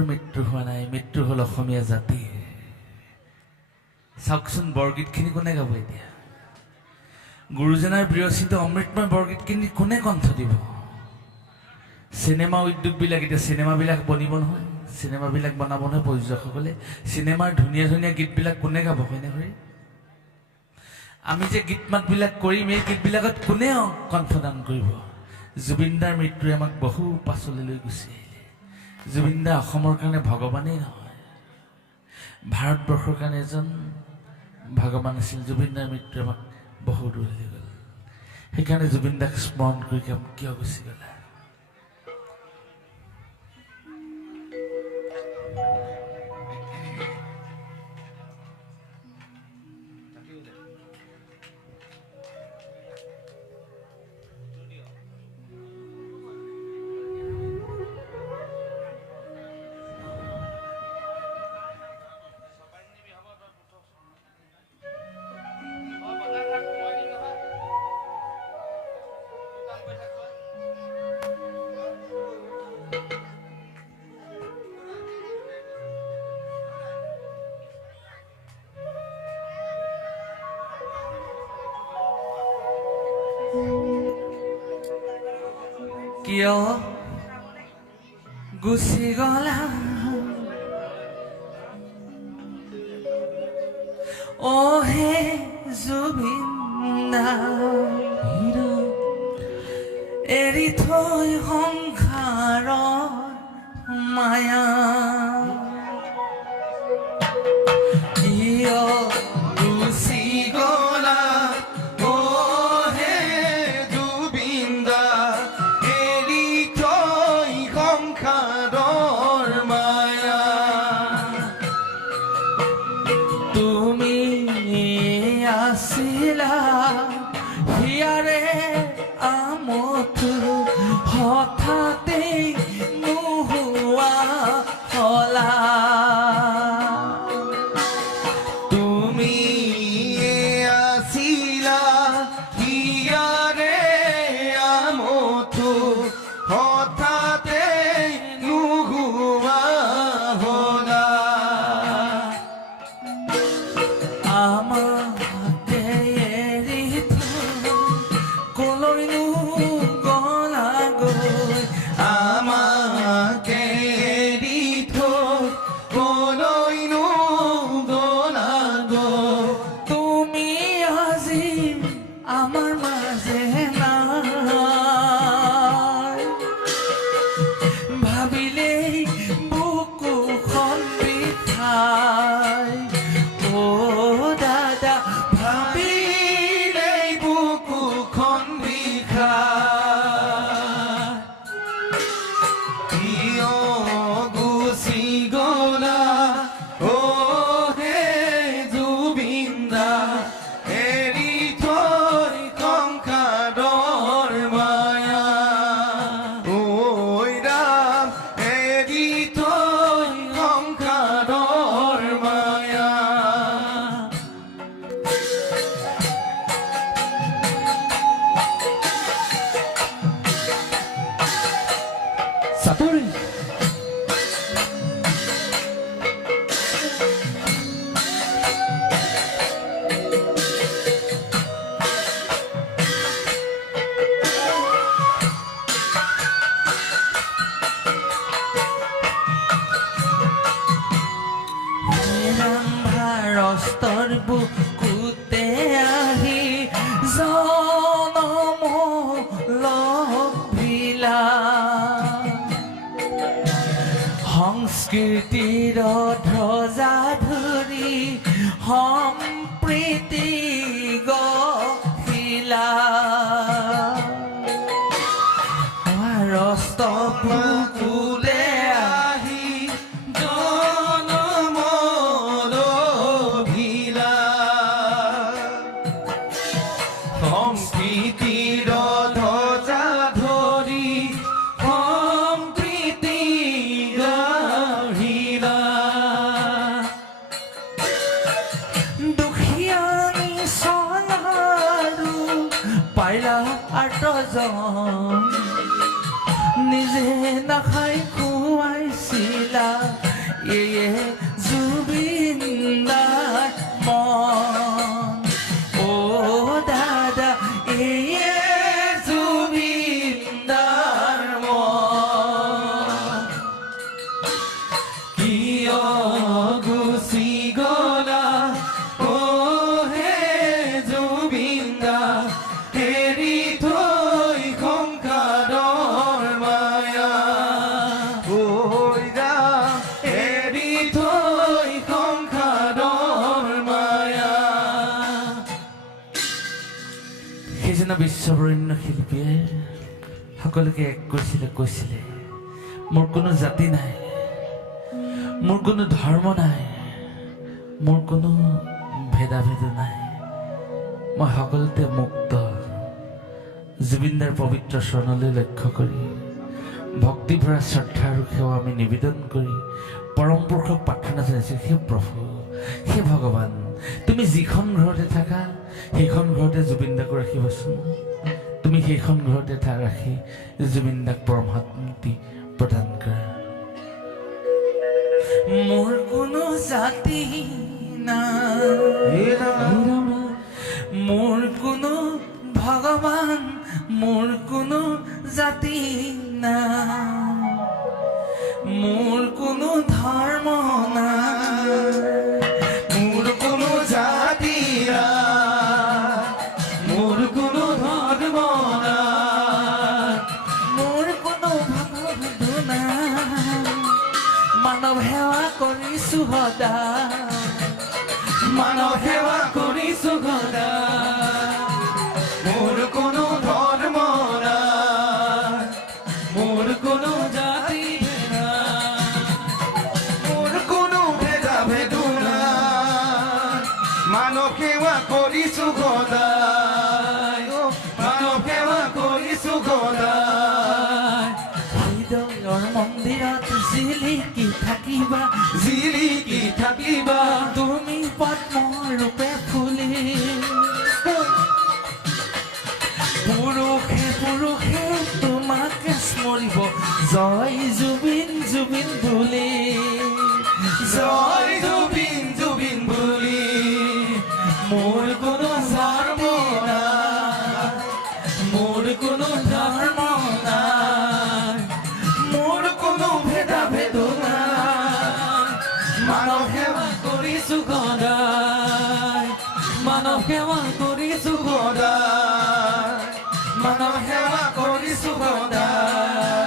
মৃত্যু হোৱা নাই, মৃত্যু হ'ল অসমীয়া জাতি। চাওকচোন বৰগীতখিনি কোনে গাব এতিয়া? গুৰুজনাৰ বিৰচিত অমৃতময় বৰগীতখিনি কোনে কণ্ঠ দিব? চিনেমা উদ্যোগবিলাক, এতিয়া চিনেমাবিলাক বনিব নহয়, চিনেমাবিলাক বনাব নহয় প্ৰযোজকসকলে চিনেমাৰ ধুনীয়া ধুনীয়া গীতবিলাক কোনে গাব হয়নে খুৰী আমি যে গীত মাতবিলাক কৰিম, এই গীতবিলাকত কোনে কণ্ঠদান কৰিব? জুবিনদাৰ মৃত্যুৱে আমাক বহু পাছলৈ লৈ গুচি জুবিনদা অসমৰ কাৰণে ভগৱানেই নহয়। ভাৰতবৰ্ষৰ কাৰণে এজন ভগৱান আছিল জুবিনদাৰ মৃত্যুৱে আমাক বহু দূৰ লৈ গ'ল। সেইকাৰণে জুবিনদাক স্মৰণ কৰি কিয় গুচি গ'লা? কিয় গুচি গলা। ও হে জুবিন এৰি থৈ সংসাৰৰ মায়া। ভাৰস্তৰ বুকুতে আহি জনম লভিলা সংস্কৃতিৰ ধ্বজা ধৰি সম্প্ৰীতি গিলা ৰস্ত বিশ্ববৰেণ্য শিল্পীয়ে? সকলোকে এক কৰিছিলে কৈছিলে। মোৰ কোনো জাতি নাই। মোৰ কোনো ধৰ্ম নাই। মোৰ কোনো ভেদাভেদ নাই। মই সকলোতে মুক্ত। জুবিনদাৰ পবিত্ৰ চৰণলৈ লক্ষ্য কৰি ভক্তি ভৰা শ্ৰদ্ধা আৰু সেৱা আমি নিবেদন কৰি, পৰম পুৰুষক প্ৰাৰ্থনা জনাইছোঁ সেই প্ৰভু সেই ভগৱান। তুমি যিখন ঘৰতে থাকা সেইখন ঘৰতে জুবিনদাকো ৰাখিবাচোন। তুমি সেইখন ঘৰতে থাক ৰাখি জুবিনদাক পৰম শান্তি প্ৰদান কৰা। মোৰ কোনো জাতি মোৰ কোনো ভগৱান মোৰ কোনো জাতি নাই। মোৰ কোনো ধৰ্ম নাই। মানৱ সেৱা কৰিছো সদায় মানৱ সেৱা কৰিছো সদায় মোৰ কোনো নাই। মোৰ কোনো জাতি মোৰ কোনো ভেদা ভেদো মানৱ সেৱা কৰিছো সদায় জিলিকি থাকিবা জিলিকি থাকিবা। তুমি পদ্মৰূপে ফুলি। পুৰুষে পুৰুষে তোমাকে স্মৰিব জয় জুবিন জুবিন বুলি। জয় মানৱ সেৱা কৰিছো সদায় মানৱ সেৱা কৰিছো সদায়